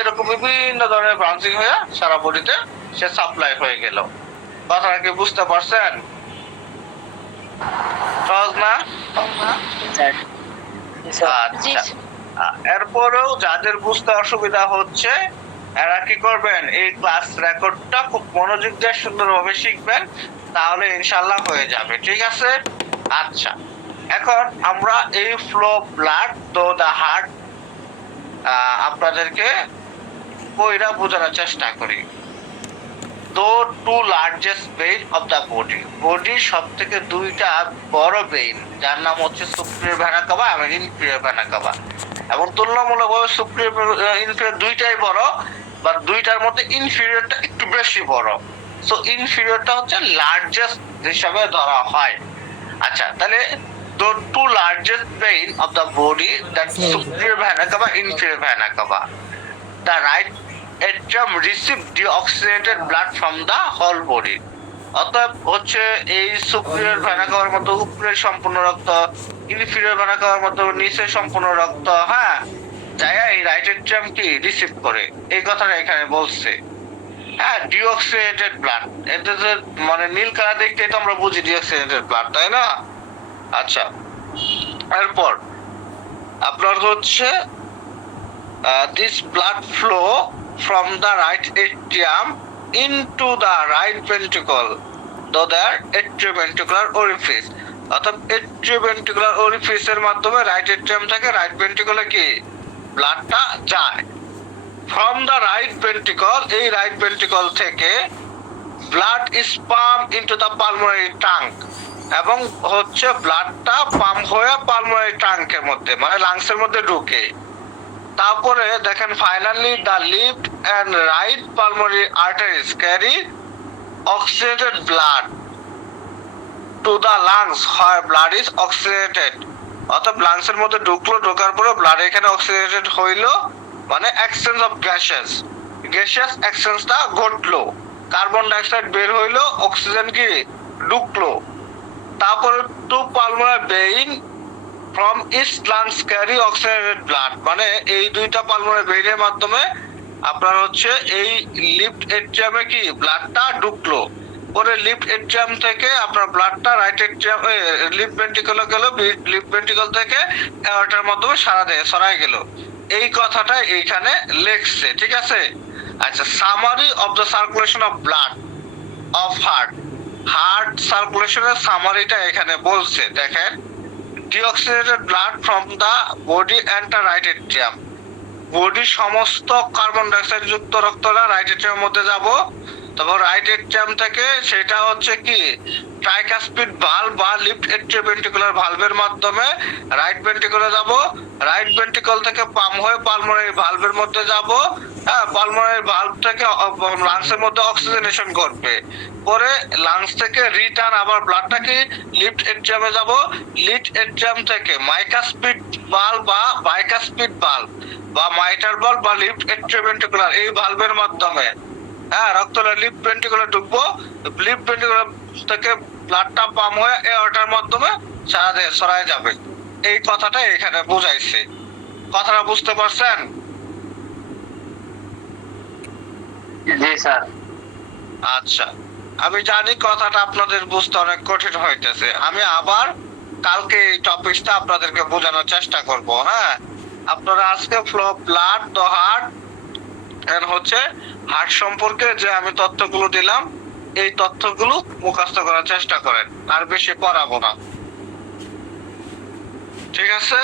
এরকম বিভিন্ন ধরনের ব্রাঞ্চিং হয়ে সারা বডিতে সে সাপ্লাই হয়ে গেল। কথাটা কি বুঝতে পারছেন? সহজ না? স্যার। জি স্যার। জি আচ্ছা, এরপরেও যাদের বুঝতে অসুবিধা হচ্ছে এরা কি করবেন এই ক্লাস রেকর্ডটা খুব মনোযোগ দিয়ে সুন্দরভাবে শিখবেন, তাহলে ইনশাল্লাহ হয়ে যাবে। ঠিক আছে? আচ্ছা, এখন আমরা এই flow blood to the heart আপনাদেরকে কইরা বোঝানোর চেষ্টা করি। The two largest vein of the body, বডির সব থেকে দুইটা বড় ভেইন যার নাম হচ্ছে সুপিরিয়র ভেনা কাভা এবং ইনফিরিয়র ভেনা কাভা, এবং তুলনামূলকভাবে সুপিরিয়র ইনফিরিয়র দুইটাই বড়, বা দুইটার মধ্যে ইনফিরিয়রটা একটু বেশি বড়। সো ইনফিরিয়রটা হচ্ছে লার্জেস্ট হিসাবে ধরা হয়। আচ্ছা, তাহলে the two largest vein of the body, that superior vena cava, inferior vena cava. The right atrium receive deoxygenated blood from the whole body. অতএব হচ্ছে এই সুপিরিয়র ভেনা কাভার মধ্যে উপরের সম্পূর্ণ রক্ত, ইনফিরিয়র ভেনা কাভার মধ্যে নিচের সম্পূর্ণ রক্ত, হ্যাঁ যাইয়া এই রাইট এট্রিয়াম কি রিসিভ করে, এই কথাটা এখানে বলছে। হ্যাঁ ডিঅক্সিজেনেটেড ব্লাড, এটা যে মানে নীল কালার দেখতেই তো আমরা বুঝি ডিঅক্সিজেনেটেড ব্লাড, তাই না? আচ্ছা, এরপর আপনার হচ্ছে this blood flow from the right atrium into the right ventricle, though the atrioventricular orifice. অর্থাৎ এট্রিওভেন্ট্রিকুলার ওরিফিসের মাধ্যমে রাইট এট্রিয়াম থেকে রাইট ভেন্ট্রিকলে কি ব্লাডটা যায়। ফ্রম দ্য রাইট ভেন্ট্রিকল, এই রাইট ভেন্ট্রিকল থেকে blood is pump into the pulmonary tank, এবং হচ্ছে ব্লাডটা pump হয়ে পালমোনারি ট্যাঙ্কের মধ্যে মানে লাংসের মধ্যে ঢুকে। তারপরে দেখেন finally the left and right pulmonary arteries carry oxygenated blood to the lungs where blood is oxygenated. অর্থাৎ লাংসের মধ্যে ঢুকলো, ঢোকার পরে ব্লাড এখানে অক্সিজেটেড হইলো, মানে এক্সচেঞ্জ অফ গ্যাসেস, গ্যাসিয়াস এক্সচেঞ্জটা ঘটলো, কার্বন ডাইঅক্সাইড বের হইলো, অক্সিজেন কি ঢুকলো। তারপরে two pulmonary vein from east lungs carry oxygenated blood, মানে এই দুইটা পালমোনারি ভেইনের মাধ্যমে আপনার হচ্ছে এই লিফট এট্রিয়ামে কি ব্লাডটা ঢুকলো। পরে লিফট এট্রিয়াম থেকে আপনার ব্লাডটা রাইট এট্রিয়াম লিফট ভেন্ট্রিকলে গেল, লিফট ভেন্ট্রিকল থেকে অ্যাওর্টার মাধ্যমে সরাই গেল। এই কথাটা এইখানে লেখছে, ঠিক আছে। আচ্ছা, summary of the circulation of blood of heart, heart সার্কুলেশনের সামারিটা এখানে বলছে। দেখেন, deoxygenated blood from the body enter right atrium, body সমস্ত কার্বন ডাইঅক্সাইড যুক্ত রক্তটা রাইট এট্রিয়ামের মধ্যে যাব। তারপর রাইট এট্রিয়াম থেকে সেটা হচ্ছে কি ট্রাইকাসপিড ভালভ বা লিফট এট্রিওভেন্ট্রিকুলার ভালভের মাধ্যমে রাইট ভেন্ট্রিকলে যাব। রাইট ভেন্ট্রিকল থেকে পাম্প হয়ে পালমোনারি ভালভের মধ্যে যাব। হ্যাঁ, পালমোনারি ভালভ থেকে লাংসের মধ্যে অক্সিজেনেশন করবে। পরে লাংস থেকে রিটার্ন আবার ব্লাডটা কি লিফট এট্রিয়ামে যাব। লিফট এট্রিয়াম থেকে মাইকাসপিড ভালভ বা বাইকাসপিড ভালভ বা মাইটার ভালভ বা লিফট এট্রিওভেন্ট্রিকুলার এই ভালভের মাধ্যমে হ্যাঁ রক্তটা লিফট ভেন্ট্রিকলে ঢুকবো। লিফট ভেন্ট্রিকুলার থেকে ব্লাডটা পাম্প হয়ে এয়ারটার মাধ্যমে সারা দেহে ছড়ায় যাবে। এই কথাটা এখানে বুঝাইছে। কথাটা বুঝতে পারছেন? জি স্যার। আচ্ছা, আমি জানি কথাটা আপনাদের বুঝতে অনেক কঠিন হইতেছে। আমি আবার কালকে এই টপিকটা আপনাদেরকে বোঝানোর চেষ্টা করব। হ্যাঁ, আপনারা আজকে flow of blood the heart and হচ্ছে হার্ট সম্পর্কে যে আমি তথ্যগুলো দিলাম, এই তথ্যগুলো মুখস্থ করার চেষ্টা করেন, আর বেশি পড়াবো না, ঠিক আছে?